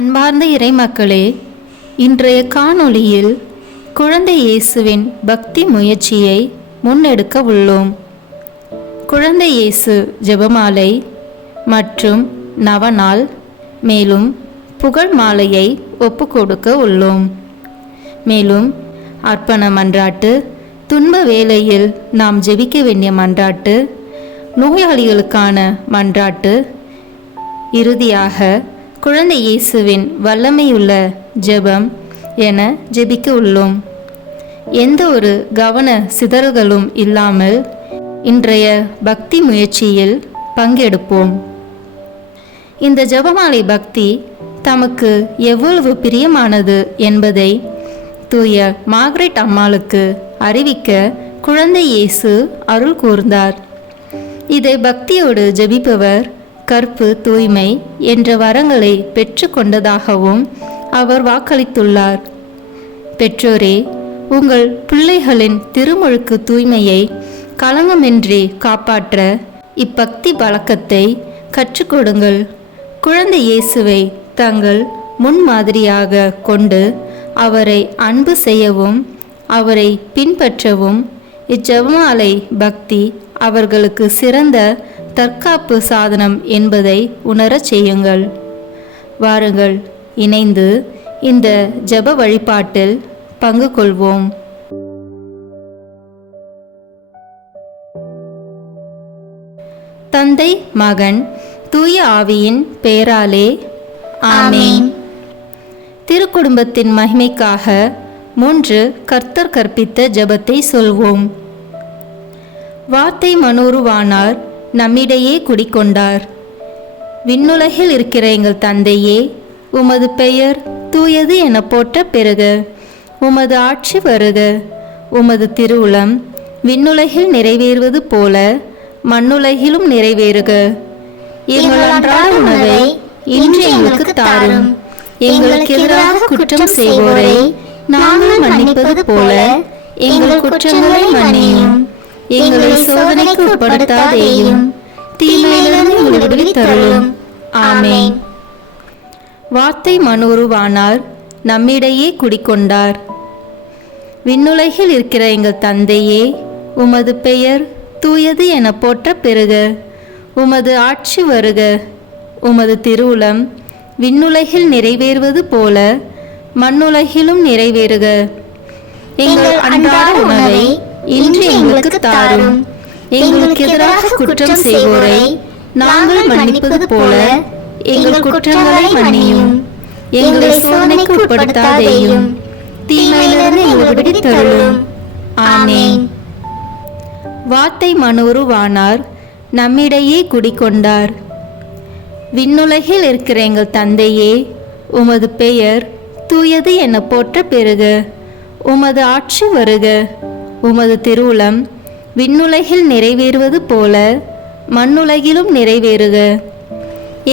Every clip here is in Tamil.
அன்பார்ந்த இறைமக்களே, இன்றைய காணொளியில் குழந்தை இயேசுவின் பக்தி முயற்சியை முன்னெடுக்க உள்ளோம். குழந்தை இயேசு ஜெபமாலை மற்றும் நவநாள் மேலும் புகழ் மாலையை ஒப்புக்கொடுக்க உள்ளோம். மேலும் அர்ப்பண மன்றாட்டு, துன்ப வேளையில் நாம் ஜெபிக்க வேண்டிய மன்றாட்டு, நோயாளிகளுக்கான மன்றாட்டு, இறுதியாக குழந்தை இயேசுவின் வல்லமையுள்ள ஜெபம் என ஜெபிக்க உள்ளோம். எந்த ஒரு கவன சிதறல்களும் இல்லாமல் இன்றைய பக்தி முயற்சியில் பங்கெடுப்போம். இந்த ஜெபமாலை பக்தி தமக்கு எவ்வளவு பிரியமானது என்பதை தூய மார்கரெட் அம்மாளுக்கு அறிவிக்க குழந்தை இயேசு அருள் கூர்ந்தார். இதை பக்தியோடு ஜெபிப்பவர் கற்பு, தூய்மை என்ற வரங்களை பெற்று கொண்டதாகவும் அவர் வாக்களித்துள்ளார். பெற்றோரே, உங்கள் பிள்ளைகளின் திருமுழுக்கு தூய்மையை களங்கமின்றி காப்பாற்ற இப்பக்தி பழக்கத்தை கற்றுக் கொடுங்கள். குழந்தை இயேசுவை தங்கள் முன்மாதிரியாக கொண்டு அவரை அன்பு செய்யவும் அவரை பின்பற்றவும் இச்செபமாலை பக்தி அவர்களுக்கு சிறந்த தற்காப்பு சாதனம் என்பதை உணரச் செய்யுங்கள். வாருங்கள், இணைந்து இந்த ஜெப வழிபாட்டில் பங்கு கொள்வோம். தந்தை, மகன், தூய ஆவியின் பெயராலே ஆமென். திருக்குடும்பத்தின் மகிமைக்காக 3 கர்த்தர் கற்பித்த ஜெபத்தை சொல்வோம். வார்த்தை மனோருவானார், நம்மிடையே குடிக்கொண்டார். விண்ணுலகில் இருக்கிற எங்கள் தந்தையே, உமது பெயர் தூயது என போற்ற பெறுக. உமது ஆட்சி வருக. உமது திருவுளம் விண்ணுலகில் நிறைவேறுவது போல மண்ணுலகிலும் நிறைவேறுக. எங்கள் அன்றாட உணவை இன்று எங்களுக்கு தாரும். எங்களுக்கு எதிராக குற்றம் செய்வோரை நாங்கள் மன்னிப்பது போல எங்கள் குற்றங்களை மன்னியும். எங்களை சோதனைக்கு உட்படுத்தாதேயும், தீமையிலிருந்து எங்களை விடுவித்தருளும். ஆமென். வார்த்தை மனோருவானார், நம்மிடையே குடிக்கொண்டார். விண்ணுலகில் இருக்கிற எங்கள் தந்தையே, உமது பெயர் தூயது என போற்ற பெறுக. உமது ஆட்சி வருக. உமது திருவுளம் விண்ணுலகில் நிறைவேறுவது போல மண்ணுலகிலும் நிறைவேறுக. எங்கள் அன்றாட உணவை இன்று எங்களுக்கு தாரும். எங்களுக்கு எதிராக குற்றம் செய்வோரை நாங்கள் மன்னிப்பது போல எங்கள் குற்றங்களை மன்னியும். எங்களை சோதனைக்கு உட்படுத்தாதேயும், தீமையிலிருந்து எங்களை விடுவித்தருளும். ஆமென். வார்த்தை மனோருவானார், நம்மிடையே குடிக்கொண்டார். விண்ணுலகில் இருக்கிற எங்கள் தந்தையே, உமது பெயர் தூயது என போற்ற பெறுக. உமது ஆட்சி வருக. உமது திருவுளம் விண்ணுலகில் நிறைவேறுவது போல மண்ணுலகிலும் நிறைவேறுக.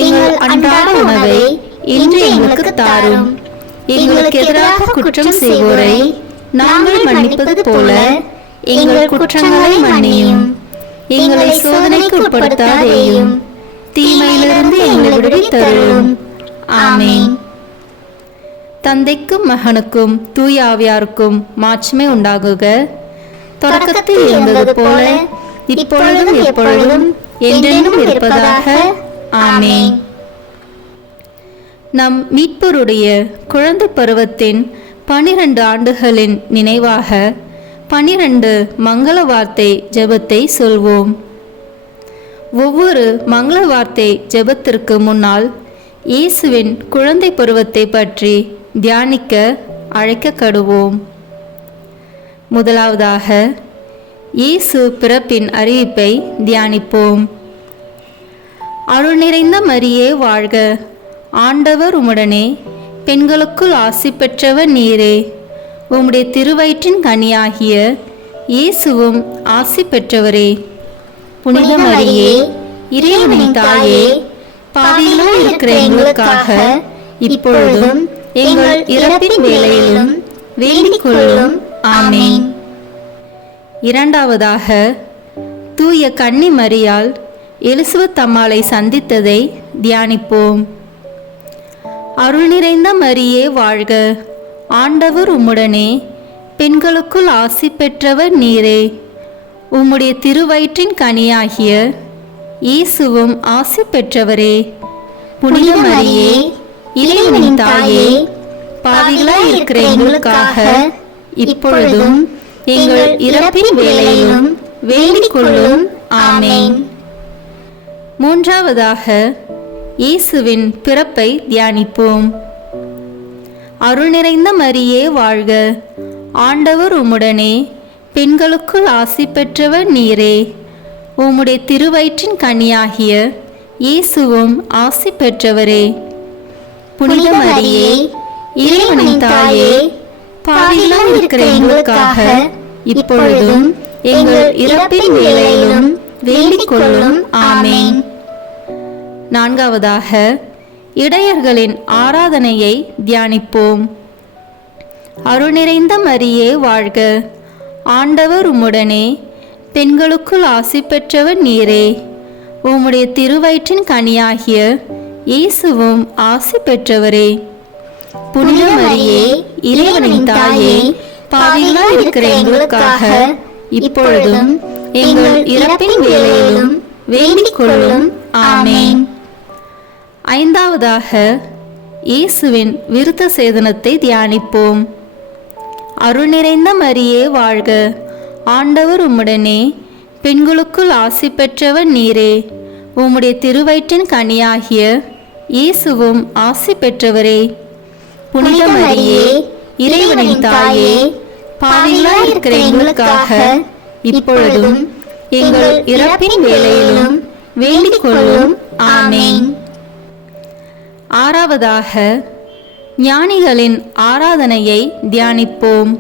எங்கள் அன்றாட உணவை இன்று எங்களுக்கு தாரும். எங்களுக்கு எதிராக குற்றம் செய்வோரை நாங்கள் மன்னிப்பது போல எங்கள் குற்றங்களை மன்னியும். எங்களை சோதனைக்கு உட்படுத்தாதேயும், தீமையிலிருந்து எங்களை விடுவித்தருளும். ஆமென். தந்தைக்கும் மகனுக்கும் தூய ஆவியாருக்கும் மாட்சிமை உண்டாகுக. தொடக்கத்தில் இருந்தது போல இப்பொழுதும் எப்பொழுதும் என்றென்றும் இருப்பதாக. ஆமென். நம் மீட்பருடைய குழந்தை பருவத்தின் 12 ஆண்டுகளின் நினைவாக 12 மங்கள வார்த்தை ஜெபத்தை சொல்வோம். ஒவ்வொரு மங்கள வார்த்தை ஜெபத்திற்கு முன்னால் இயேசுவின் குழந்தை பருவத்தை பற்றி தியானிக்க அழைக்கப்படுவோம். முதலாவதாக இயேசு பிறப்பின் அறிவிப்பை தியானிப்போம். அருள் நிறைந்த மரியே வாழ்க, ஆண்டவர் உம்முடனே, பெண்களுக்குள் ஆசி பெற்றவர் நீரே. உம்முடைய திருவயிற்றின் கனியாகிய இயேசுவும் ஆசி பெற்றவரே. புனித மரியே, இறைவனின் தாயே, பாவிகளாய் இருக்கிற எங்களுக்காக இப்பொழுதும் எங்கள் இறப்பின் வேளையிலும் வேண்டிக் கொள்ளும். ஆமென். இரண்டாவதாக தூய கன்னி மரியாள் எலிசபெத் அம்மாளை சந்தித்ததை தியானிப்போம். அருள் நிறைந்த மரியே வாழ்க, ஆண்டவர் உம்முடனே, பெண்களுக்குள் ஆசி பெற்றவர் நீரே. உம்முடைய திருவயிற்றின் கனியாகிய இயேசுவும் ஆசி பெற்றவரே. புனித மரியே, இறைவனின் தாயே, பாவிகளாய் இருக்கிற எங்களுக்காக இப்பொழுதும் எங்கள் இறப்பின் வேளையிலும் வேண்டிக் கொள்ளும். ஆமென். மூன்றாவதாக இயேசுவின் பிறப்பை தியானிப்போம். அருள் நிறைந்த மரியே வாழ்க, ஆண்டவர் உம்முடனே, பெண்களுக்குள் ஆசி பெற்றவர் நீரே. உம்முடைய திருவயிற்றின் கனியாகிய இயேசுவும் ஆசி பெற்றவரே. புனித மரியே, இறைவனின் தாயே, பாவிகளாய் இருக்கிற எங்களுக்காக இப்பொழுதும் எங்கள் இறப்பின் வேளையிலும் வேண்டிக் கொள்ளும். ஆமென். நான்காவதாக இடையர்களின் ஆராதனையை தியானிப்போம். அருள் நிறைந்த மரியே வாழ்க, ஆண்டவர் உம்முடனே, பெண்களுக்குள் ஆசி பெற்றவர் நீரே. உம்முடைய திருவயிற்றின் கனியாகிய இயேசுவும் ஆசி பெற்றவரே. புனித மரியே, இறைவனின் தாயே, பாவிகளாய் இருக்கிற எங்களுக்காக இப்பொழுதும் எங்கள் இறப்பின் வேளையிலும் வேண்டிக் கொள்ளும். ஆமென். ஐந்தாவதாக இயேசுவின் விருத்த சேதனத்தை தியானிப்போம். அருள் நிறைந்த மரியே வாழ்க, ஆண்டவர் உம்முடனே, பெண்களுக்குள் ஆசி பெற்றவர் நீரே. உம்முடைய திருவயிற்றின் கனியாகிய இயேசுவும் ஆசி பெற்றவரே. புனித மரியே, இறைவனின் தாயே, பாவிகளாய் இருக்கிற எங்களுக்காக இப்பொழுதும் எங்கள் இறப்பின் வேளையிலும் வேண்டிக் கொள்ளும். ஆமென். ஆறாவதாக ஞானிகளின் ஆராதனையை தியானிப்போம்.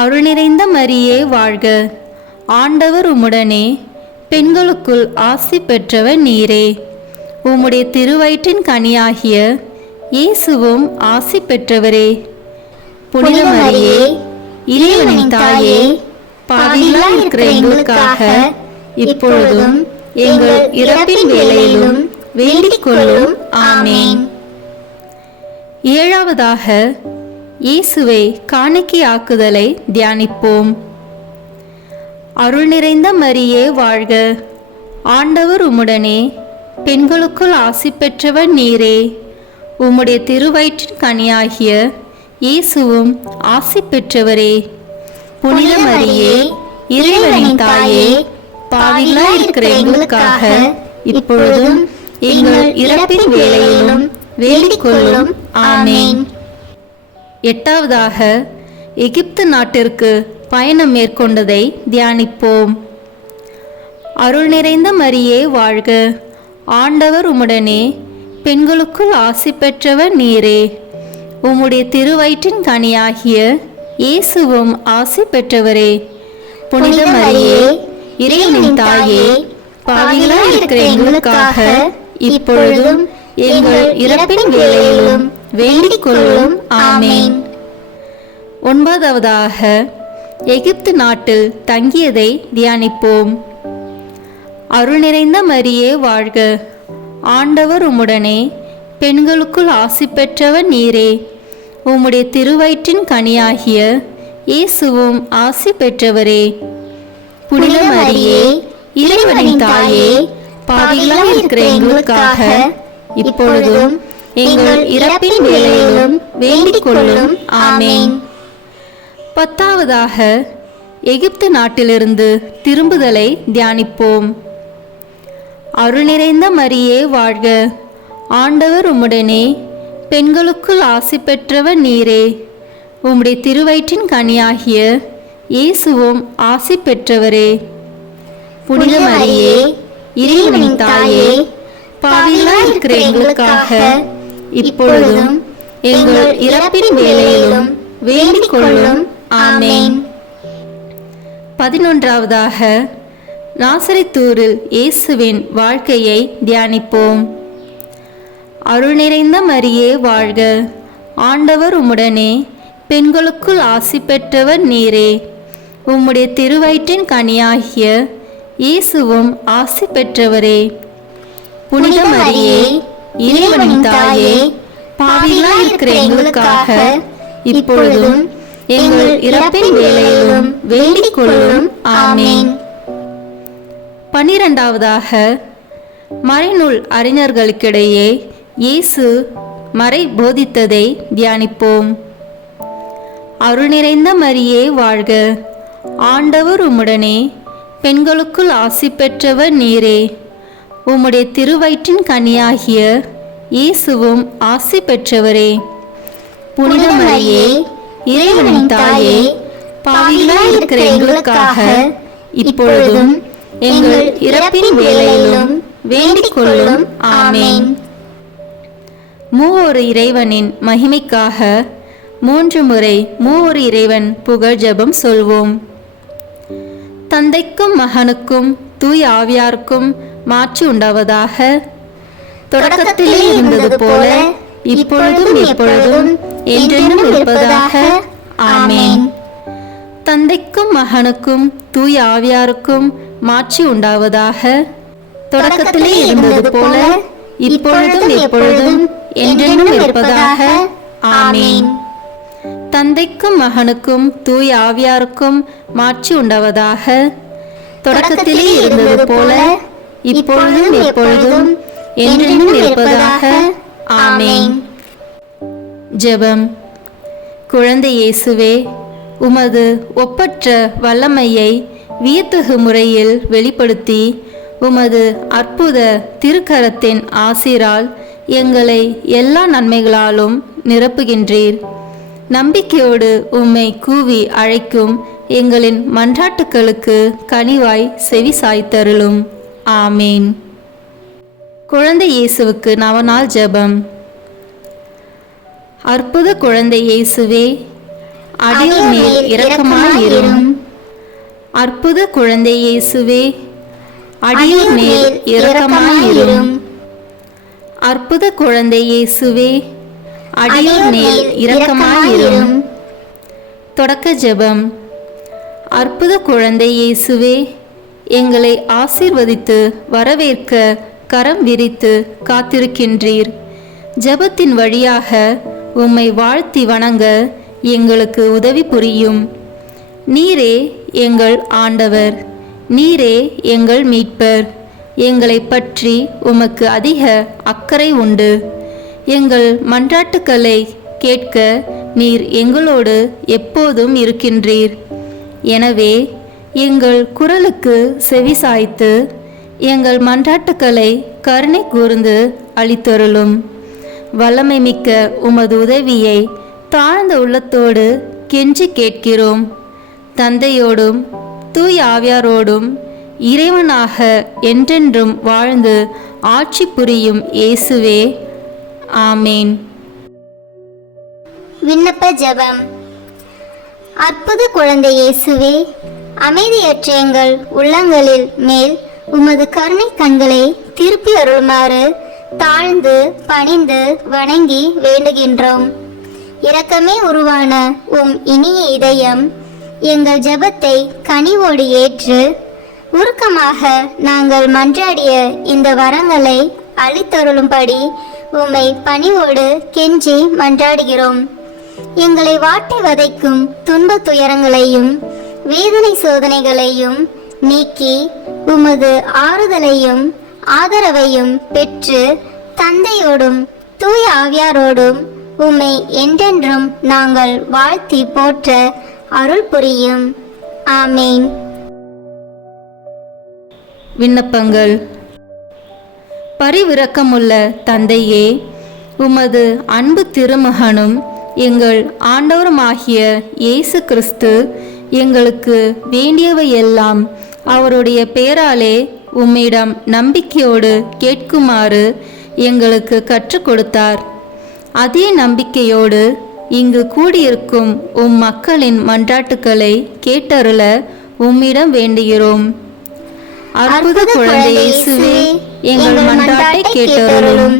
அருள் நிறைந்த மரியே வாழ்க, ஆண்டவர் உம்முடனே, பெண்களுக்குள் ஆசி பெற்றவர் நீரே. உம்முடைய திருவயிற்றின் கனியாகிய இயேசுவும் ஆசி பெற்றவரே. புனித மரியே, இறைவனின் தாயே, பாவிகளாய் இருக்கிற எங்களுக்காக இப்பொழுதும் எங்கள் இறப்பின் வேளையிலும் வேண்டிக் கொள்ளும். ஆமென். ஏழாவதாக இயேசுவை காணிக்கையாக்குதலை தியானிப்போம். அருள் நிறைந்த மரியே வாழ்க, ஆண்டவர் உம்முடனே, பெண்களுக்குள் ஆசி பெற்றவர் நீரே. உம்முடைய திருவயிற்றின் கனியாகிய இயேசுவும் ஆசி பெற்றவரே. புனித மரியே, இறைவனின் தாயே, பாவிகளாய் இருக்கிற எங்களுக்காக இப்பொழுதும் எங்கள் இறப்பின் வேளையிலும் வேண்டிக் கொள்ளும். ஆமென். எட்டாவதாக எகிப்து நாட்டிற்கு பயணம் மேற்கொண்டதை தியானிப்போம். அருள் நிறைந்த மரியே வாழ்க, ஆண்டவர் உம்முடனே, பெண்களுக்குள் ஆசி பெற்றவர் நீரே. உம்முடைய திருவயிற்றின் கனியாகிய இயேசுவும் ஆசி பெற்றவரே. புனித மரியே, இறைவனின் தாயே, பாவிகளாய் இருக்கிற எங்களுக்காக இப்பொழுதும் எங்கள் இறப்பின் வேளையிலும் வேண்டிக் கொள்ளும். ஆமென். ஒன்பதாவதாக எகிப்து நாட்டில் தங்கியதை தியானிப்போம். அருள் நிறைந்த மரியே வாழ்க, ஆண்டவர் உம்முடனே, பெண்களுக்குள் ஆசி பெற்றவர் நீரே. உம்முடைய திருவயிற்றின் கனியாகிய இயேசுவும் ஆசி பெற்றவரே. புனித மரியே, இறைவனின் தாயே, பாவிகளாய் இருக்கிற எங்களுக்காக இப்பொழுதும் எங்கள் இறப்பின் வேளையிலும் வேண்டிக் கொள்ளும். ஆமென். பத்தாவதாக எகிப்து நாட்டிலிருந்து திரும்புதலை தியானிப்போம். அருள் நிறைந்த மரியே வாழ்க, ஆண்டவர் உம்முடனே, பெண்களுக்குள் ஆசி பெற்றவர் நீரே. உம்முடைய திருவயிற்றின் கனியாகிய இயேசுவும் ஆசி பெற்றவரே. புனித மரியே, இறைவனின் தாயே, பாவிகளாய் இருக்கிற எங்களுக்காக இப்பொழுதும் எங்கள் இறப்பின் வேளையிலும் வேண்டிக் கொள்ளும். ஆமென். 11ஆவதாக நாசரேத்தூரில் இயேசுவின் வாழ்க்கையை தியானிப்போம். அருள் நிறைந்த மரியே வாழ்க, ஆண்டவர் உம்முடனே, பெண்களுக்குள் ஆசி பெற்றவர் நீரே. உம்முடைய திருவயிற்றின் கனியாகிய இயேசுவும் ஆசி பெற்றவரே. புனித மரியே, இறைவனின் தாயே, பாவிகளாய் இருக்கிற எங்களுக்காக இப்பொழுதும் எங்கள் இறப்பின் வேளையிலும் வேண்டிக் கொள்ளும். ஆமேன். 12வது மறைநூல் அறிஞர்களுக்கிடையே இயேசு மறை போதித்ததை தியானிப்போம். அருள் நிறைந்த மரியே வாழ்க, ஆண்டவர் உம்முடனே, பெண்களுக்குள் ஆசி பெற்றவர் நீரே, உம்முடைய திருவயிற்றின் கனியாகிய இயேசுவும் ஆசி பெற்றவரே. புனித மரியே, இறைவனின் தாயே, பாவிகளாய் இருக்கிற எங்களுக்காக இப்பொழுதும் எங்கள் இறப்பின் வேளையிலும் வேண்டிக் கொள்ளும். ஆமேன். மூவொரு இறைவனின் மகிமைக்காக 3 முறை மூவொரு இறைவன் புகழ் ஜெபம் சொல்வோம். தந்தைக்கும் மகனுக்கும் தூய ஆவியாருக்கும் மாட்சி உண்டாவதாக. தொடக்கத்திலே இருந்தது போல இப்பொழுதும் எப்பொழுதும் என்றென்றும் இருப்பதாக. ஆமேன். தந்தைக்கும் மகனுக்கும் தூய ஆவியாருக்கும் மாட்சி உண்டாவதாக. தொடக்கத்திலே இருந்தது போல இப்பொழுதும் எப்பொழுதும் என்றென்றும் இருப்பதாக. ஆமேன். தந்தைக்கும் மகனுக்கும் தூய ஆவியாருக்கும் மாட்சி உண்டாவதாக. தொடக்கத்திலே இருந்தது போல இப்பொழுதும் எப்பொழுதும் என்றென்றும் இருப்பதாக. ஆமேன். ஜெபம். குழந்தை இயேசுவே, உமது ஒப்பற்ற வல்லமையை வியத்தகு முறையில் வெளிப்படுத்தி உமது அற்புத திருக்கரத்தின் ஆசிரால் எங்களை எல்லா நன்மைகளாலும் நிரப்புகின்றீர். நம்பிக்கையோடு உம்மை கூவி அழைக்கும் எங்களின் மன்றாட்டுக்களுக்கு கனிவாய் செவி சாய்த்தருளும். ஆமேன். குழந்தை இயேசுவுக்கு நவநாள் ஜெபம். அற்புத குழந்தை இயேசுவே, அடியோர் மேல் இரக்கமாயிரும். அற்புத குழந்தை இயேசுவே, அடியோர் மேல் இரக்கமாயிரும். அற்புத குழந்தை இயேசுவே, அடியோர் மேல் இரக்கமாயிரும். தொடக்க ஜெபம். அற்புத குழந்தை இயேசுவே, எங்களை ஆசீர்வதித்து வரவேற்க கரம் விரித்து காத்திருக்கின்றீர். ஜெபத்தின் வழியாக உம்மை வாழ்த்தி வணங்க எங்களுக்கு உதவி புரியும். நீரே எங்கள் ஆண்டவர், நீரே எங்கள் மீட்பர். எங்களை பற்றி உமக்கு அதிக அக்கறை உண்டு. எங்கள் மன்றாட்டுக்களை கேட்க நீர் எங்களோடு எப்போதும் இருக்கின்றீர். எனவே எங்கள் குரலுக்கு செவி சாய்த்து எங்கள் மன்றாட்டுக்களை கருணை கூர்ந்து அளித்தருளும். வல்லமை மிக்க உமது உதவியை தாழ்ந்த உள்ளத்தோடு கெஞ்சி கேட்கிறோம். தந்தையோடும் தூய ஆவியாரோடும் இறைவனாக என்றென்றும் வாழ்ந்து ஆட்சி புரியும் இயேசுவே. ஆமேன். விண்ணப்ப ஜெபம். அற்புத குழந்தை இயேசுவே, அமைதியற்ற எங்கள் உள்ளங்களில் மேல் உமது கருணை கண்களை திருப்பி அருளுமாறு தாழ்ந்து பணிந்து வணங்கி வேண்டுகின்றோம். இரக்கமே உருவான உம் இனிய இதயம் எங்கள் ஜெபத்தை கனிவோடு ஏற்று உருக்கமாக நாங்கள் மன்றாடிய இந்த வரங்களை அளித்தருளும்படி உம்மை பணிவோடு கெஞ்சி மன்றாடுகிறோம். எங்களை வாட்டி வதைக்கும் துன்ப துயரங்களையும் வேதனை சோதனைகளையும் நீக்கி உமது ஆறுதலையும் ஆதரவையும் பெற்று தந்தையோடும் தூய ஆவியாரோடும் உம்மை என்றென்றும் நாங்கள் வாழ்த்தி போற்ற அருள் புரியும். ஆமேன். விண்ணப்பங்கள். பரிவிரக்கமுள்ள தந்தையே, உமது அன்பு திருமகனும் எங்கள் ஆண்டவருமாகிய இயேசு கிறிஸ்து எங்களுக்கு வேண்டியவையெல்லாம் அவருடைய பேராலே உம்மிடம் நம்பிக்கையோடு கேட்குமாறு எங்களுக்கு கற்றுக் கொடுத்தார். அதே நம்பிக்கையோடு இங்கு கூடியிருக்கும் உம் மக்களின் மன்றாட்டுக்களை கேட்டருள உம்மிடம் வேண்டுகிறோம். அற்புத குழந்தை இயேசுவே, எங்கள் மன்றாட்டை கேட்டருளும்.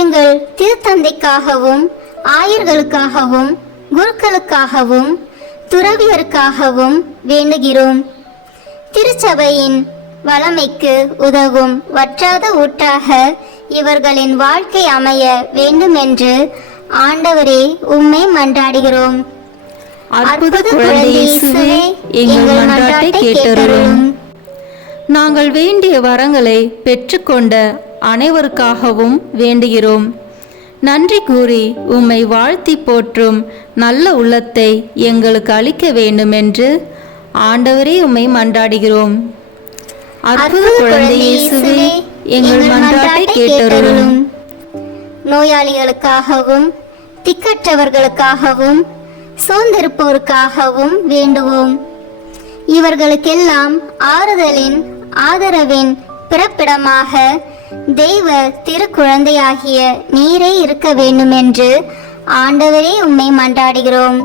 எங்கள் திருத்தந்தைக்காகவும் ஆயர்களுக்காகவும் குருக்களுக்காகவும் துறவியருக்காகவும் வேண்டுகிறோம். திருச்சபையின் வளமைக்கு உதவும் வற்றாத ஊற்றாக இவர்களின் வாழ்க்கை அமைய வேண்டுமென்று ஆண்டவரே உம்மை மன்றாடுகிறோம். அற்புத குழந்தை இயேசுவே, எங்கள் மன்றாட்டை கேட்டருளும். நாங்கள் வேண்டிய வரங்களை பெற்றுக்கொண்ட அனைவருக்காகவும் வேண்டுகிறோம். நன்றி கூறி உம்மை வாழ்த்தி போற்றும் நல்ல உள்ளத்தை எங்களுக்கு அளிக்க வேண்டுமென்று ஆண்டவரே உம்மை மன்றாடுகிறோம். அற்புத குழந்தை இயேசுவே, எங்கள் மன்றாட்டை கேட்டருளும். நோயாளிகளுக்காகவும் திக்கற்றவர்களுக்காகவும் சோர்ந்திருப்போருக்காகவும் வேண்டுவோம். இவர்களுக்கெல்லாம் ஆறுதலின் ஆதரவின் பிறப்பிடமாக தெய்வ திருக்குழந்தையாகிய நீரே இருக்க வேண்டுமென்று ஆண்டவரே உம்மை மன்றாடுகிறோம்.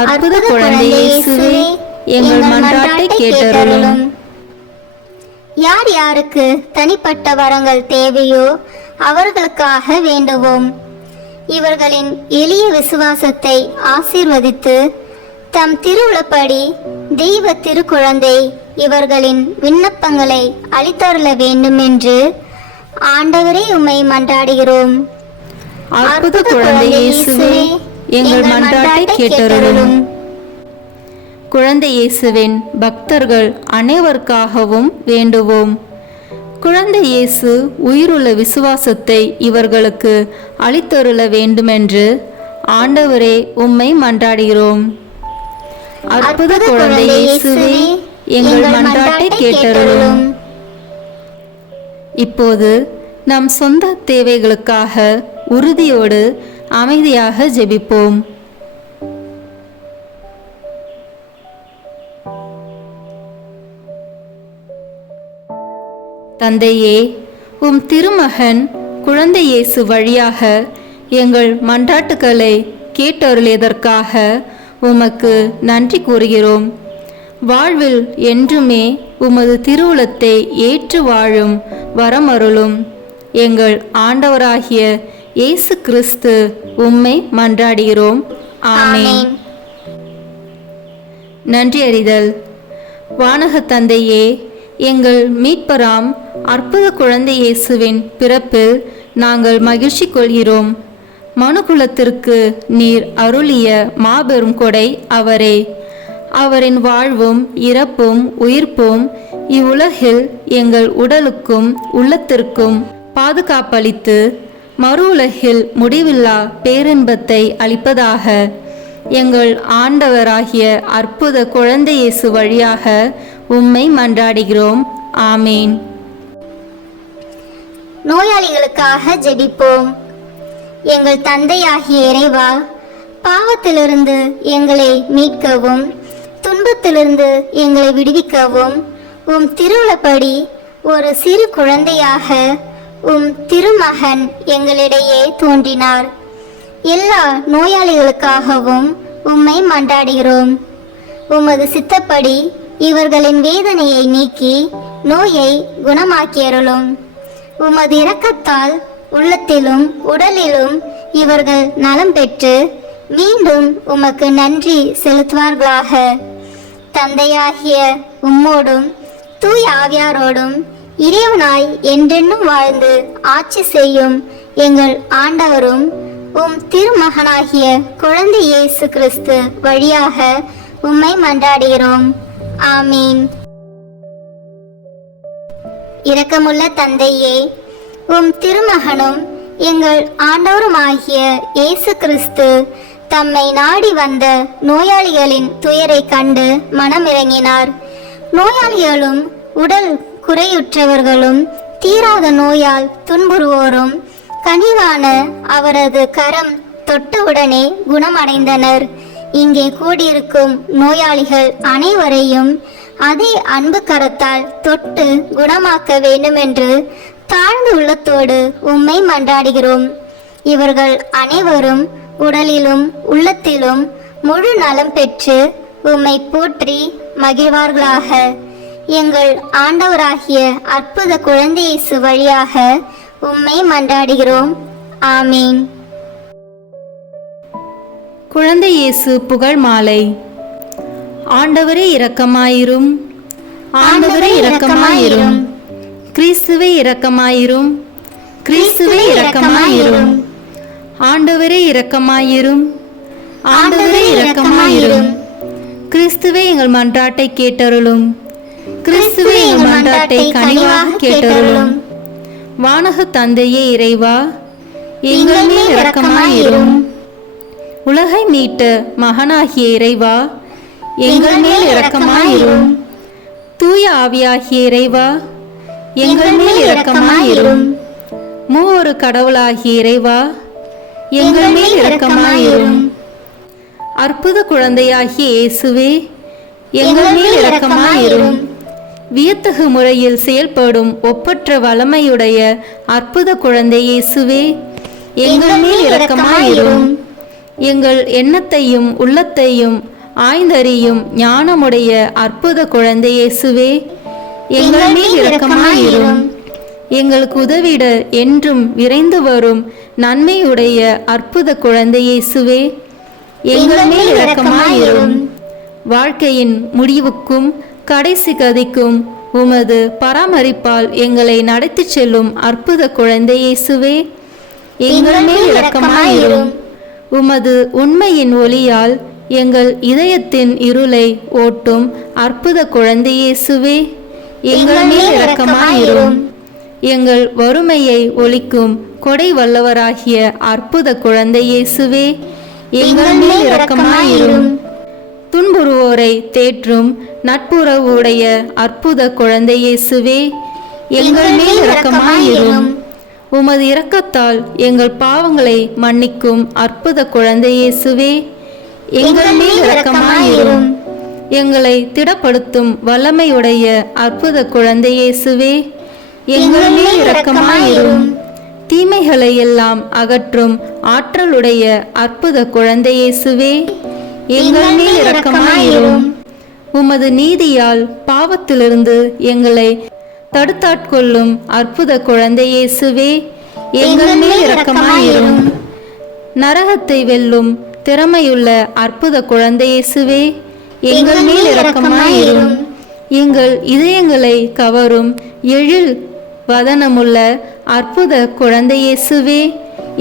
அற்புத குழந்தை இயேசுவே, எங்கள் மன்றாட்டை கேட்டருளும். யார் யாருக்கு தனிப்பட்ட வரங்கள் தேவையோ அவர்களுக்காக வேண்டுவோம். இவர்களின் எளிய விசுவாசத்தை ஆசீர்வதித்து தம் திருவுளப்படி தெய்வ திருக்குழந்தை இவர்களின் விண்ணப்பங்களை அளித்தருள வேண்டும் என்று ஆண்டவரே உம்மை மன்றாடுகிறோம். அற்புத குழந்தை இயேசுவே, எங்கள் மன்றாட்டை கேட்டருளும். குழந்தை இயேசுவின் பக்தர்கள் அனைவருக்காகவும் வேண்டுவோம். குழந்தை இயேசு உயிருள்ள விசுவாசத்தை இவர்களுக்கு அளித்தருள வேண்டுமென்று ஆண்டவரே உம்மை மன்றாடுகிறோம். அற்புத குழந்தை இயேசுவே, எங்கள் மன்றாட்டை கேட்டருளும். இப்போது நம் சொந்த தேவைகளுக்காக உறுதியோடு அமைதியாக ஜெபிப்போம். தந்தையே, உம் திருமகன் குழந்தை இயேசு வழியாக எங்கள் மன்றாட்டுக்களை கேட்டருளியதற்காக உமக்கு நன்றி கூறுகிறோம். வாழ்வில் என்றுமே உமது திருவுளத்தை ஏற்று வாழும் வரமருளும். எங்கள் ஆண்டவராகிய இயேசு கிறிஸ்து உம்மை மன்றாடுகிறோம். ஆமென். நன்றி அறிதல். வானக தந்தையே, எங்கள் மீட்பராம் அற்புத குழந்தை இயேசுவின் பிறப்பில் நாங்கள் மகிழ்ச்சி கொள்கிறோம். மனுக்குலத்திற்கு நீர் அருளிய மாபெரும் கொடை அவரே. அவரின் வாழ்வும் இறப்பும் உயிர்ப்பும் இவ்வுலகில் எங்கள் உடலுக்கும் உள்ளத்திற்கும் பாதுகாப்பளித்து மறு உலகில் முடிவில்லா பேரின்பத்தை அளிப்பதாக எங்கள் ஆண்டவராகிய அற்புத குழந்தை இயேசு வழியாக உம்மை மன்றாடுகிறோம். ஆமேன். நோயாளிகளுக்காக ஜெபிப்போம். எங்கள் தந்தையாகிய இறைவா, பாவத்திலிருந்து எங்களை மீட்கவும் துன்பத்திலிருந்து எங்களை விடுவிக்கவும் உம் திருவுளப்படி ஒரு சிறு குழந்தையாக உம் திருமகன் எங்களிடையே தோன்றினார். எல்லா நோயாளிகளுக்காகவும் உம்மை மன்றாடுகிறோம். உமது சித்தப்படி இவர்களின் வேதனையை நீக்கி நோயை குணமாக்கியருளும். உமது இரக்கத்தால் உள்ளத்திலும் உடலிலும் இவர்கள் நலம் பெற்று மீண்டும் உமக்கு நன்றி செலுத்துவார்களாக. தந்தையாகிய உம்மோடும் தூய ஆவியாரோடும் இறைவனாய் என்றென்னும் வாழ்ந்து ஆட்சி செய்யும் எங்கள் ஆண்டவரும் உம் திருமகனாகிய குழந்தை இயேசு கிறிஸ்து வழியாக உம்மை மன்றாடுகிறோம். ஆமீன். இரக்கமுள்ள தந்தையே, உம் திருமகனும் எங்கள் ஆண்டவருமாகிய இயேசு கிறிஸ்து தம்மை நாடி வந்த நோயாளிகளின் துயரை கண்டு மனமிறங்கினார். நோயாளிகளும் உடல் குறையுற்றவர்களும் தீராத நோயால் துன்புறுவோரும் கனிவான அவரது கரம் தொட்டவுடனே குணமடைந்தனர். இங்கே கூடியிருக்கும் நோயாளிகள் அனைவரையும் அதே அன்பு கரத்தால் தொட்டு குணமாக்க வேண்டுமென்று தாழ்ந்த உள்ளத்தோடு உம்மை மன்றாடுகிறோம். இவர்கள் அனைவரும் உடலிலும் உள்ளத்திலும் முழு நலம் பெற்று உம்மை போற்றி மகிழ்வார்களாக. எங்கள் ஆண்டவராகிய அற்புத குழந்தை இயேசு வழியாக உம்மை மன்றாடுகிறோம். ஆமீன். குழந்தை இயேசு புகழ் மாலை. ஆண்டவரே இரக்கமாயிரும், ஆண்டவரே இரக்கமாயிரும், கிறிஸ்துவே இரக்கமாயிரும், கிறிஸ்துவே இரக்கமாயிரும். ஆண்டவரே இரக்கமாயிரும். ஆண்டவரே இரக்கமாயிரும். கிறிஸ்துவே எங்கள் மன்றாட்டை கேட்டருளும். கிறிஸ்துவே எங்கள் மன்றாட்டை கனிவாக கேட்டருளும். வானக தந்தையே இறைவா, எங்கள் மேல் இரக்கமாயிரும். உலகை மீட்ட மகனாகிய இறைவா, எங்கள் மேல் இரக்கமாயிரும். தூய ஆவியாகிய இறைவா, எங்கள் மேல் இரக்கமாயிரும். மூவொரு கடவுளாகிய இறைவா, எங்கள் மேல் இரக்கமாயிரும். அற்புத குழந்தையாகிய இயேசுவே, எங்கள் மேல் இரக்கமாயிரும். வியத்தகு முறையில் செயல்படும் ஒப்பற்ற வல்லமையுடைய அற்புத குழந்தை இயேசுவே, எங்கள் மேல் இரக்கமாயிரும். எங்கள் எண்ணத்தையும் உள்ளத்தையும் ஆய்ந்தறியும் ஞானமுடைய அற்புத குழந்தை இயேசுவே, எங்கள் மேல் இரக்கமாயிரும். எங்களுக்கு உதவிட என்றும் விரைந்து வரும் நன்மையுடைய அற்புத குழந்தை இயேசுவே, எங்கள் மேல் இரக்கமாயிரும். வாழ்க்கையின் முடிவுக்கும் கடைசி கதிக்கும் உமது பராமரிப்பால் எங்களை நடத்தி செல்லும் அற்புத குழந்தை இயேசுவே, எங்கள் மேல் இரக்கமாயிரும். உமது உண்மையின் ஒளியால் எங்கள் இதயத்தின் இருளை ஓட்டும் அற்புத குழந்தை இயேசுவே, எங்கள் மேல் இரக்கமாயிரும். எங்கள் வறுமையை ஒழிக்கும் கொடை வல்லவராகிய அற்புத குழந்தை இயேசுவே, எங்கள் மேல் இரக்கமாயிரும். துன்புறுவோரை தேற்றும் நட்புறவுடைய அற்புத குழந்தை இயேசுவே, எங்கள் மேல் இரக்கமாயிரும். உமது இரக்கத்தால் எங்கள் பாவங்களை மன்னிக்கும் அற்புத குழந்தை இயேசுவே, எங்கள் மேல் இரக்கமாயிரும். எங்களை திடப்படுத்தும் வல்லமையுடைய அற்புத குழந்தை இயேசுவே, எங்கள் மேல் இரக்கமாயிரும். தீமைகளை எல்லாம் அகற்றும் ஆற்றலுடைய அற்புத குழந்தை இயேசுவே, எங்கள் மேல் இரக்கமாயிரும். உமது நீதியால் பாவத்திலிருந்து எங்களை தடுத்தாட்கொள்ளும் அற்புத குழந்தை இயேசுவே, எங்கள் மேல் இரக்கமாயிரும். நரகத்தை வெல்லும் திறமையுள்ள அற்புத குழந்தை இயேசுவே, எங்கள் மேல் இரக்கமாயிரும். எங்கள் இதயங்களை கவரும் எழில் வதனமுள்ள அற்புத குழந்தை இயேசுவே,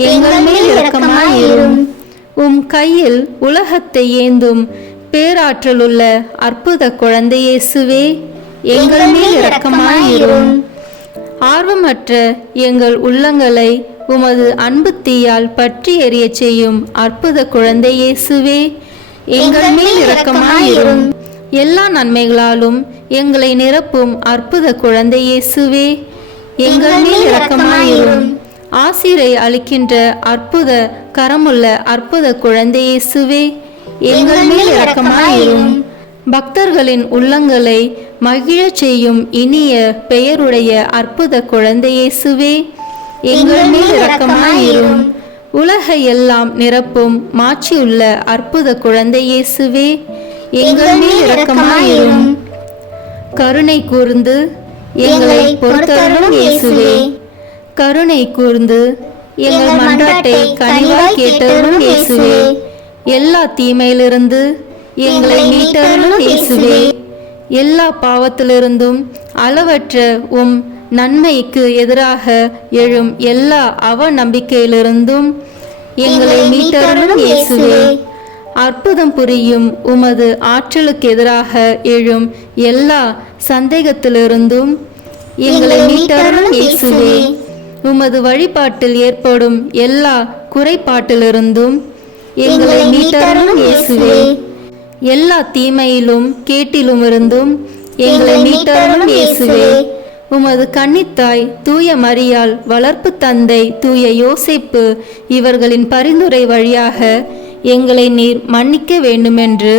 எங்கள் மேல் இரக்கமாயிரும். உம் கையில் உலகத்தை ஏந்தும் பேராற்றலுள்ள அற்புத குழந்தை இயேசுவே, எங்கள் மேல் இரக்கமாயிரும். ஆர்வமற்ற எங்கள் உள்ளங்களை உமது அன்பு தீயால் பற்றி எரிய செய்யும் அற்புத குழந்தை இயேசுவே, எங்கள் மேல் இரக்கமாயிரும். எல்லா நன்மைகளாலும் எங்களை நிரப்பும் அற்புத குழந்தை இயேசுவே, எங்கள் மேல் இரக்கமாயிரும். ஆசிரை அளிக்கின்ற அற்புத கரமுள்ள அற்புத குழந்தை இயேசுவே, எங்கள் மேல் இரக்கமாயிரும். பக்தர்களின் உள்ளங்களை மகிழச் செய்யும் இனிய பெயருடைய அற்புத குழந்தை இயேசுவே, எங்கள் மேல் இரக்கமாயிரும். உலகை எல்லாம் நிரப்பும் மாட்சியுள்ள அற்புத குழந்தை இயேசுவே, எங்கள் மேல் இரக்கமாயிரும். கருணை கூர்ந்து எங்களை பொறுத்தருளும் இயேசுவே, கருணை கூர்ந்து எங்கள் மன்றாட்டை கனிவாய் கேட்டருளும் இயேசுவே, எல்லா தீமையிலிருந்து எங்களை மீட்டருளும் இயேசுவே, எல்லா பாவத்திலிருந்தும் அளவற்ற உம் நன்மைக்கு எதிராக எழும் எல்லா அவநம்பிக்கையிலிருந்தும் எங்களை மீட்டருளும் இயேசுவே, அற்புதம் புரியும் உமது ஆற்றலுக்கு எதிராக எழும் எல்லா சந்தேகத்திலிருந்தும் எங்களை மீட்டருளும் இயேசுவே, உமது வழிபாட்டில் ஏற்படும் எல்லா குறைபாட்டிலிருந்தும் எங்களை மீட்டருளும் இயேசுவே, எல்லா தீமையிலும் கேட்டிலும் இருந்தும் எங்களை மீட்டருளும் இயேசுவே, உமது கன்னித்தாய் தூய மரியாள், வளர்ப்பு தந்தை தூய யோசேப்பு இவர்களின் பரிந்துரை வழியாக எங்களை நீர் மன்னிக்க வேண்டுமென்று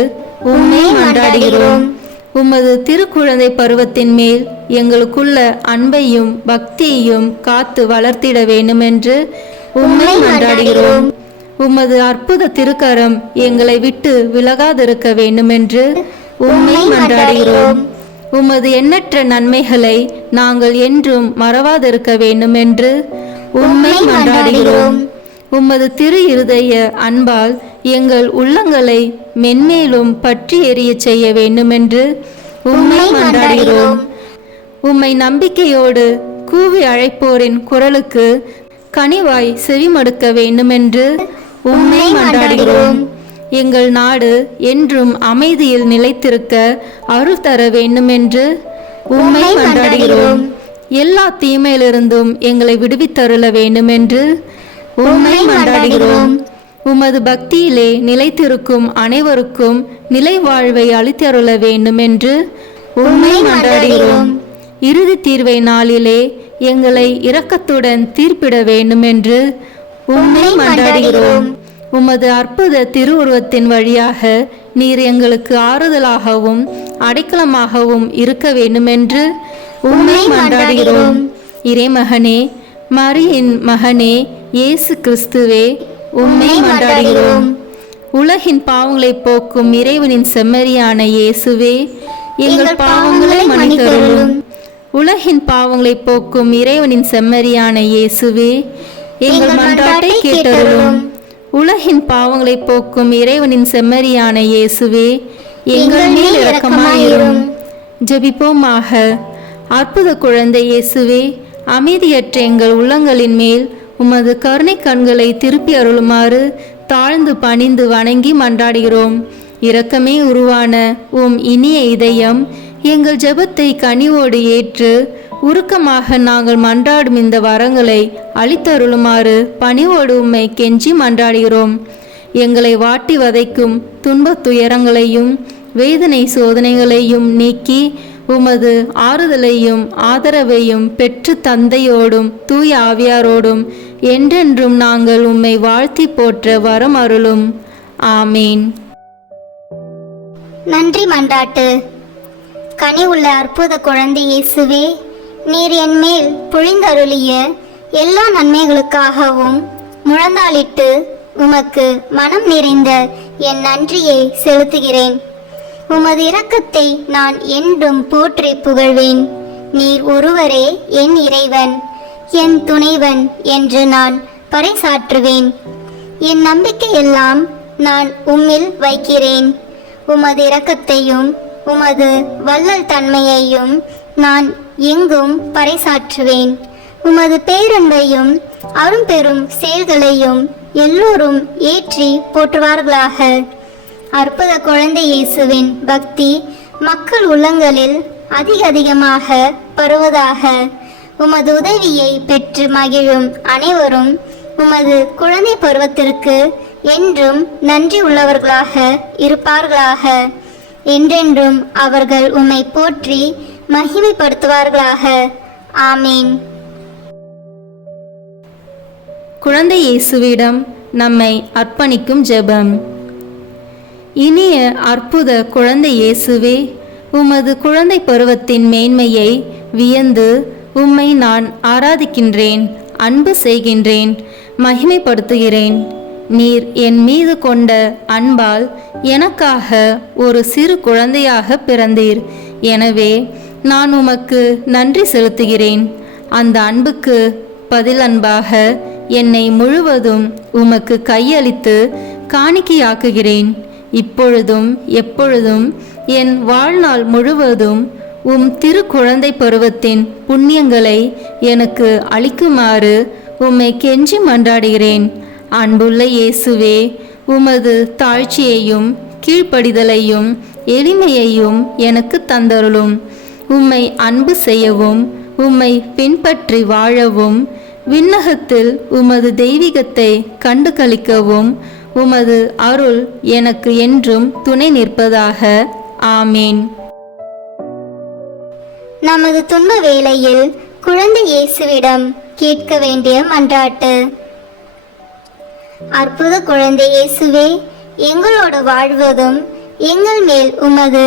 உம்மை மன்றாடுகிறோம். உமது திருக்குழந்தை பருவத்தின் மேல் எங்களுக்குள்ள அன்பையும் பக்தியையும் காத்து வளர்த்திட வேண்டுமென்று உம்மை மன்றாடுகிறோம். உமது அற்புத திருக்கரம் எங்களை விட்டு விலகாதிருக்க வேண்டுமென்று உம்மை மன்றாடுகிறோம். உமது எண்ணற்ற நன்மைகளை நாங்கள் என்றும் மறவாதிருக்க வேண்டுமென்று உம்மை மன்றாடுகிறோம். உமது திரு இருதய அன்பால் எங்கள் உள்ளங்களை மென்மேலும் பற்றி எரிய செய்ய வேண்டுமென்று உம்மை மன்றாடுகிறோம். உம்மை நம்பிக்கையோடு கூவி அழைப்போரின் குரலுக்கு கனிவாய் செவிமடுக்க வேண்டுமென்று உம்மை மன்றாடுகிறோம். எங்கள் நாடு என்றும் அமைதியில் நிலைத்திருக்க அருள் தர வேண்டுமென்று உம்மை மன்றாடுகிறோம். எல்லா தீமையிலிருந்தும் எங்களை விடுவித்தருள வேண்டுமென்று உம்மை மன்றாடுகிறோம். உமது பக்தியிலே நிலைத்திருக்கும் அனைவருக்கும் நிலை வாழ்வை அளித்தருள வேண்டுமென்று உம்மை மன்றாடுகிறோம். இறுதி தீர்வை நாளிலே எங்களை இரக்கத்துடன் தீர்ப்பிட வேண்டுமென்று உம்மை மன்றாடுகிறோம். உமது அற்புத திருவுருவத்தின் வழியாக நீர் எங்களுக்கு ஆறுதலாகவும் அடைக்கலமாகவும் இருக்க வேண்டுமென்று உம்மை மன்றாடுகிறோம். இறைமகனே, மரியின் மகனே, இயேசு கிறிஸ்துவே, உம்மை மன்றாடுகிறோம். உலகின் பாவங்களை போக்கும் இறைவனின் செம்மறியான இயேசுவே, எங்கள் பாவங்களை மன்னித்தருளும். உலகின் பாவங்களை போக்கும் இறைவனின் செம்மறியான இயேசுவே, எங்கள் மன்றாட்டை கேட்டருளும். உலகின் பாவங்களை போக்கும் இறைவனின் செம்மறியான இயேசுவே, எங்கள் மேல் இரக்கமாயிரும். ஜெபிப்போமாக. அற்புத குழந்தை இயேசுவே, அமைதியற்ற எங்கள் உள்ளங்களின் மேல் உமது கருணை கண்களை திருப்பி அருளுமாறு தாழ்ந்து பணிந்து வணங்கி மன்றாடுகிறோம். இரக்கமே உருவான உம் இனிய இதயம் எங்கள் ஜெபத்தை கனிவோடு ஏற்று உருக்கமாக நாங்கள் மன்றாடும் இந்த வரங்களை அளித்தருளுமாறு பணிவோடு உம்மை கெஞ்சி மன்றாடுகிறோம். எங்களை வாட்டி வதைக்கும் துன்பத் துயரங்களையும் வேதனை சோதனைகளையும் நீக்கி உமது ஆறுதலையும் ஆதரவையும் பெற்று தந்தையோடும் தூய ஆவியாரோடும் என்றென்றும் நாங்கள் உம்மை வாழ்த்தி போற்ற வரம் அருளும். ஆமீன். நன்றி மன்றாட்டு. கனி உள்ள அற்புத குழந்தை இயேசுவே, நீர் என் மேல் பொழிந்தருளிய எல்லா நன்மைகளுக்காகவும் முழந்தாளிட்டு உமக்கு மனம் நிறைந்த என் நன்றியை செலுத்துகிறேன். உமது இரக்கத்தை நான் என்றும் போற்றி புகழ்வேன். நீர் ஒருவரே என் இறைவன், என் துணைவன் என்று நான் பறைசாற்றுவேன். என் நம்பிக்கையெல்லாம் நான் உம்மில் வைக்கிறேன். உமது இரக்கத்தையும் உமது வள்ளல் தன்மையையும் நான் எங்கும் பறைசாற்றுவேன். உமது பேரன்பையும் அரும்பெரும் செயல்களையும் எல்லோரும் ஏற்றி போற்றுவார்களாக. அற்புத குழந்தை இயேசுவின் பக்தி மக்கள் உள்ளங்களில் அதிகமாக பரவுவதாக. உமது உதவியை பெற்று மகிழும் அனைவரும் உமது குழந்தை பருவத்திற்கு என்றும் நன்றி உள்ளவர்களாக இருப்பார்களாக. என்றென்றும் அவர்கள் உம்மை போற்றி மகிமைப்படுத்துவார்களாக. ஆமீன். குழந்தை இயேசுவிடம் நம்மை அர்ப்பணிக்கும் ஜெபம். இனிய அற்புத குழந்தை இயேசுவே, உமது குழந்தை பருவத்தின் மேன்மையை வியந்து உம்மை நான் ஆராதிக்கின்றேன், அன்பு செய்கின்றேன், மகிமைப்படுத்துகிறேன். நீர் என் மீது கொண்ட அன்பால் எனக்காக ஒரு சிறு குழந்தையாக பிறந்தீர். எனவே நான் உமக்கு நன்றி செலுத்துகிறேன். அந்த அன்புக்கு பதில் அன்பாக என்னை முழுவதும் உமக்கு கையளித்து காணிக்கையாக்குகிறேன். இப்பொழுதும் எப்பொழுதும் என் வாழ்நாள் முழுவதும் உம் திரு குழந்தை பருவத்தின் புண்ணியங்களை எனக்கு அளிக்குமாறு உம்மை கெஞ்சி மன்றாடுகிறேன். அன்புள்ள இயேசுவே, உமது தாழ்ச்சியையும் கீழ்ப்படிதலையும் எளிமையையும் எனக்கு தந்தருளும். உம்மை அன்பு செய்யவும் உம்மை பின்பற்றி வாழவும் விண்ணகத்தில் உமது தெய்வீகத்தை கண்டு களிக்கவும் உமது அருள் எனக்கு என்றும் துணை நிற்பதாக. ஆமீன். நமது துன்ப வேளையில் குழந்தை இயேசுவிடம் கேட்க வேண்டிய மன்றாட்டு. அற்புத குழந்தை இயேசுவே, எங்களோடு வாழ்வதும் எங்கள் மேல் உமது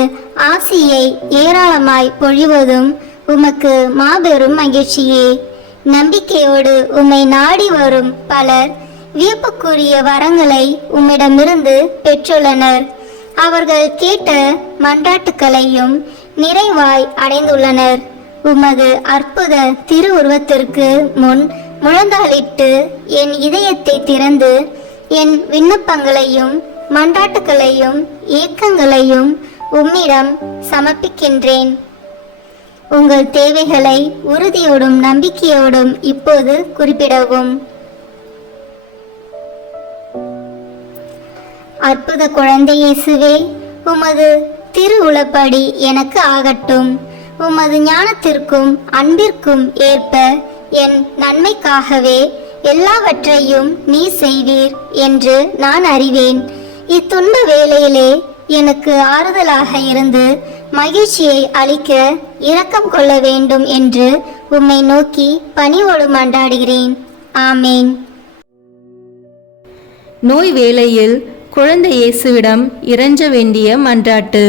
ஆசியை ஏராளமாய் பொழிவதும் உமக்கு மாபெரும் மகிழ்ச்சியே. நம்பிக்கையோடு உம்மை நாடி வரும் பலர் வியப்புக்குரிய வரங்களை உம்மிடமிருந்து பெற்றுள்ளனர். அவர்கள் கேட்ட மன்றாட்டுக்களையும் நிறைவாய் அடைந்துள்ளனர். உமது அற்புத திருவுருவத்திற்கு முன் முழந்தாளிட்டு என் இதயத்தை திறந்து என் விண்ணப்பங்களையும் மன்றாட்டுக்களையும் ஏக்கங்களையும் உம்மிடம் சமர்ப்பிக்கின்றேன். உங்கள் தேவைகளை உறுதியோடும் நம்பிக்கையோடும் இப்போது குறிப்பிடவும். அற்புத குழந்தை இயேசுவே, உமது திருவுளப்படி எனக்கு ஆகட்டும். உமது ஞானத்திற்கும் அன்பிற்கும் ஏற்ப என் நன்மைக்காகவே எல்லாவற்றையும் நீ செய்வீர் என்று நான் அறிவேன். இத்துன்ப வேளையிலே எனக்கு ஆறுதலாக இருந்து மகிழ்ச்சியை அளிக்க இரக்கம் கொள்ள வேண்டும் என்று உம்மை நோக்கி பணிவோடு மன்றாடுகிறேன். ஆமேன். நோய் வேளையில் குழந்தை இயேசுவிடம் இறைஞ்ச வேண்டிய மன்றாட்டு.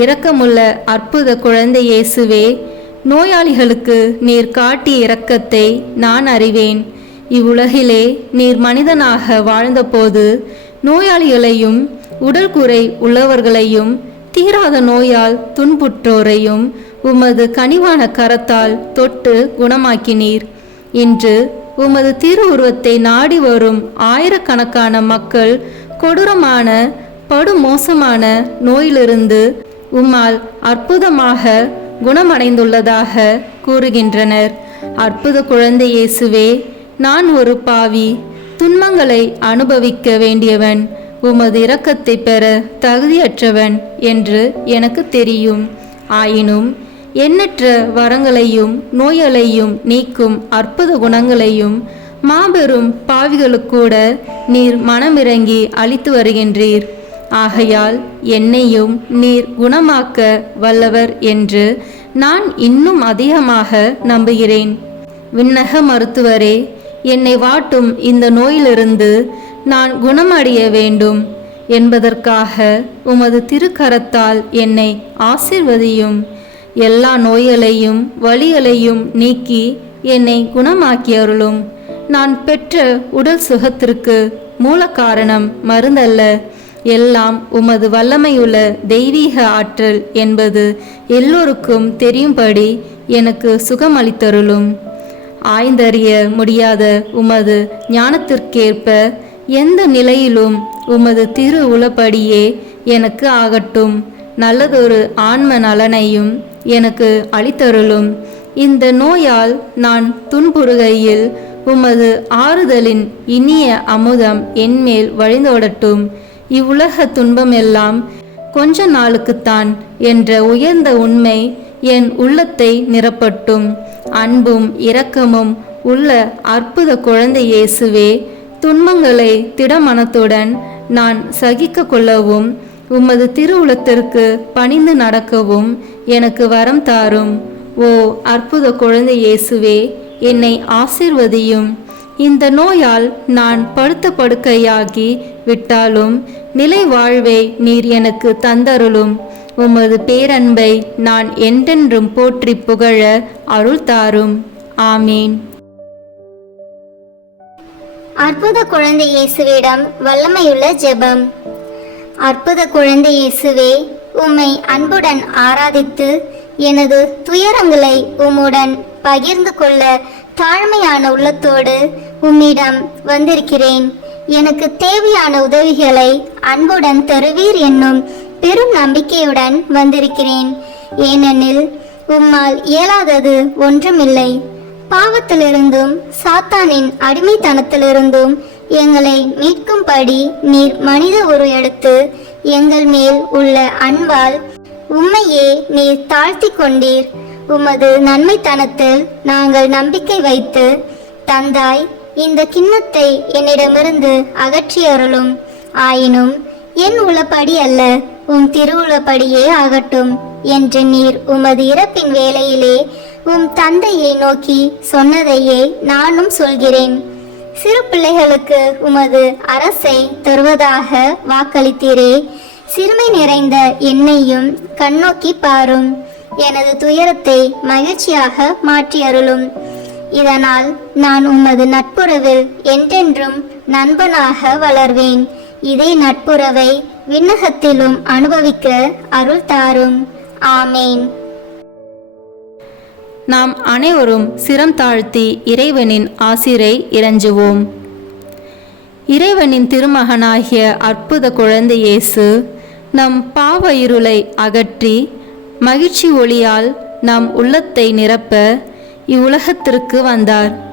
இரக்கமுள்ள அற்புத குழந்தை இயேசுவே, நோயாளிகளுக்கு நீர் காட்டிய இரக்கத்தை நான் அறிவேன். இவ்வுலகிலே நீர் மனிதனாக வாழ்ந்தபோது நோயாளிகளையும் உடல் குறை உள்ளவர்களையும் தீராத நோயால் துன்புற்றோரையும் உமது கனிவான கரத்தால் தொட்டு குணமாக்கினீர். இன்று உமது திருவுருவத்தை நாடி வரும் ஆயிரக்கணக்கான மக்கள் கொடூரமான படுமோசமான நோயிலிருந்து உம்மால் அற்புதமாக குணமடைந்துள்ளதாக கூறுகின்றனர். அற்புத குழந்தை இயேசுவே, நான் ஒரு பாவி, துன்பங்களை அனுபவிக்க வேண்டியவன், உமது இரக்கத்தை பெற தகுதியற்றவன் என்று எனக்கு தெரியும். ஆயினும் எண்ணற்ற வரங்களையும் நோய்களையும் நீக்கும் அற்புத குணங்களையும் மாபெரும் பாவிகளுக்கூட நீர் மனமிறங்கி அளித்து வருகின்றீர். ஆகையால் என்னையும் நீர் குணமாக்க வல்லவர் என்று நான் இன்னும் அதிகமாக நம்புகிறேன். விண்ணக மருத்துவரே, என்னை வாட்டும் இந்த நோயிலிருந்து நான் குணமடைய வேண்டும் என்பதற்காக உமது திருக்கரத்தால் என்னை ஆசீர்வதியும். எல்லா நோய்களையும் வலிகளையும் நீக்கி என்னை குணமாக்கி அருளும். நான் பெற்ற உடல் சுகத்திற்கு மூல காரணம் மருந்தல்ல, எல்லாம் உமது வல்லமையுள்ள தெய்வீக ஆற்றல் என்பது எல்லோருக்கும் தெரியும்படி எனக்கு சுகமளித்தருளும். ஆய்ந்தறிய முடியாத உமது ஞானத்திற்கேற்ப எந்த நிலையிலும் உமது திரு உளப்படியே எனக்கு ஆகட்டும். நல்லதொரு ஆன்ம நலனையும் எனக்கு அளித்தருளும். இந்த நோயால் நான் துன்புறுகையில் உமது ஆறுதலின் இனிய அமுதம் என்மேல் வழிந்தோடட்டும். இவ்வுலக துன்பமெல்லாம் கொஞ்ச நாளுக்குத்தான் என்ற உயர்ந்த உண்மை என் உள்ளத்தை நிரப்பட்டும். அன்பும் இரக்கமும் உள்ள அற்புத குழந்தை இயேசுவே, துன்பங்களை திடமனத்துடன் நான் சகிக்க கொள்ளவும் உமது திருவுளத்திற்கு பணிந்து நடக்கவும் எனக்கு வரம் தாரும். ஓ அற்புத குழந்தை இயேசுவே, என்னை ஆசீர்வதியும். இந்த நோயால் நான் படுத்த படுக்கையாகி விட்டாலும் நிலை வாழ்வை நீர் எனக்கு தந்தருளும். உமது பேரன்பை நான் என்றென்றும் போற்றி புகழ அருள் தாரும். ஆமீன். அற்புத குழந்தை இயேசுவிடம் வல்லமையுள்ள ஜெபம். அற்புத குழந்தை இயேசுவே, உம்மை அன்புடன் ஆராதித்து எனது துயரங்களை உம்முடன் பகிர்ந்து கொள்ள தாழ்மையான உள்ளத்தோடு உம்மிடம் வந்திருக்கிறேன். எனக்கு தேவையான உதவிகளை அன்புடன் தருவீர் என்னும் பெரும் நம்பிக்கையுடன் வந்திருக்கிறேன். ஏனெனில் உம்மால் இயலாதது ஒன்றுமில்லை. பாவத்திலிருந்தும் சாத்தானின் அடிமைத்தனத்திலிருந்தும் எங்களை மீட்கும்படி நீர் மனித உரு எடுத்து எங்கள் மேல் உள்ள அன்பால் உம்மையே நீர் தாழ்த்தி கொண்டீர். உமது நன்மைத்தனத்தில் நாங்கள் நம்பிக்கை வைத்து தந்தாய். இந்த கிண்ணத்தை என்னிடமிருந்து அகற்றி அருளும். ஆயினும் என் உளப்படி அல்ல, உம் திருவுளப்படியே ஆகட்டும் என்று நீர் உமது இறப்பின் வேளையிலே உம் தந்தையை நோக்கி சொன்னதையே நானும் சொல்கிறேன். சிறு பிள்ளைகளுக்கு உமது அரசை தருவதாக வாக்களித்தீரே. சிறுமை நிறைந்த என்னையும் கண்ணோக்கி பாரும். எனது துயரத்தை மகிழ்ச்சியாக மாற்றி அருளும். இதனால் நான் உமது நட்புறவில் என்றென்றும் நண்பனாக வளர்வேன். இதே நட்புறவை விண்ணகத்திலும் அனுபவிக்க அருள் தாரும். ஆமேன். நாம் அனைவரும் சிரம் தாழ்த்தி இறைவனின் ஆசிரை இறைஞ்சுவோம். இறைவனின் திருமகனாகிய அற்புத குழந்தை இயேசு நம் பாவ இருளை அகற்றி மகிழ்ச்சி ஒளியால் நம் உள்ளத்தை நிரப்ப இவ்வுலகத்திற்கு வந்தார்.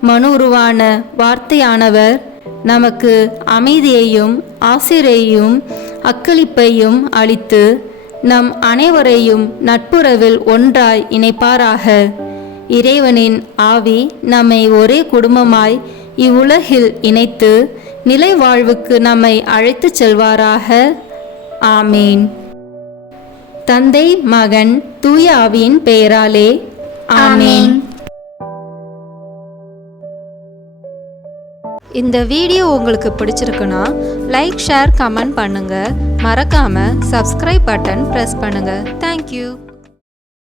மனு உருவான வார்த்தையானவர் நமக்கு அமைதியையும் ஆசிரியையும் அக்களிப்பையும் அளித்து நம் அனைவரையும் நட்புறவில் ஒன்றாய் இணைப்பாராக. இறைவனின் ஆவி நம்மை ஒரே குடும்பமாய் இவ்வுலகில் இணைத்து நிலை வாழ்வுக்கு நம்மை அழைத்துச் செல்வாராக. ஆமீன். தந்தை, மகன், தூய ஆவியின் பெயராலே ஆமீன். இந்த வீடியோ உங்களுக்கு பிடிச்சிருக்குன்னா லைக், ஷேர், கமெண்ட் பண்ணுங்க. மறக்காம சப்ஸ்கிரைப் பட்டன் பிரஸ் பண்ணுங்க. தேங்க்யூ.